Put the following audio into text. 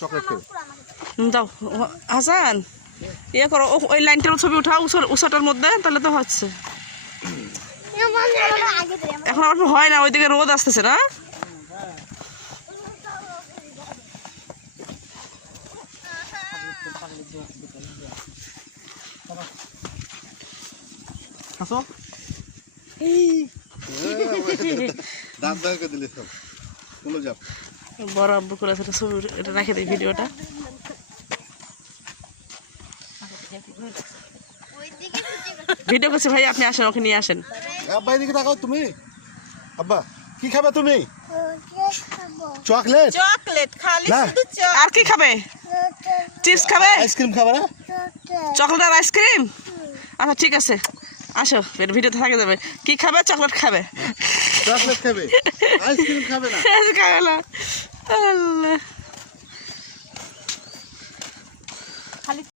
Chocolate খাবে। যাও হাসান, ইয়ে করো, ওই লাইনটার ছবি উঠাও উষাটার মধ্যে, তাহলে তো হচ্ছে। এখন আবার হয় না, ওইদিকে রোদ আসতেছে না। হাসো দাঁত দাঁড়কে দিলে সব কোনো যাব বড় আব্বু করে সেটা ছবি এটা রেখে দিই ভিডিওটা। ভিডিও করছি ভাই, আপনি আসেন, ওকে নিয়ে আসেন। আব্বা এদিকে তাকাও তুমি। আব্বা কি খাবে তুমি? চকলেট। চকলেট খালি না। শুধু চকলেট। আর কি খাবে? চিপস খাবে? আইসক্রিম খাবে না? চকলেট আর আইসক্রিম? আচ্ছা ঠিক আছে, আসো, ভিডিওতে থাকে যাবে। কি খাবে? চকলেট খাবে। চকলেট খাবে, আইসক্রিম খাবে না। খাবে না। আল্লাহ।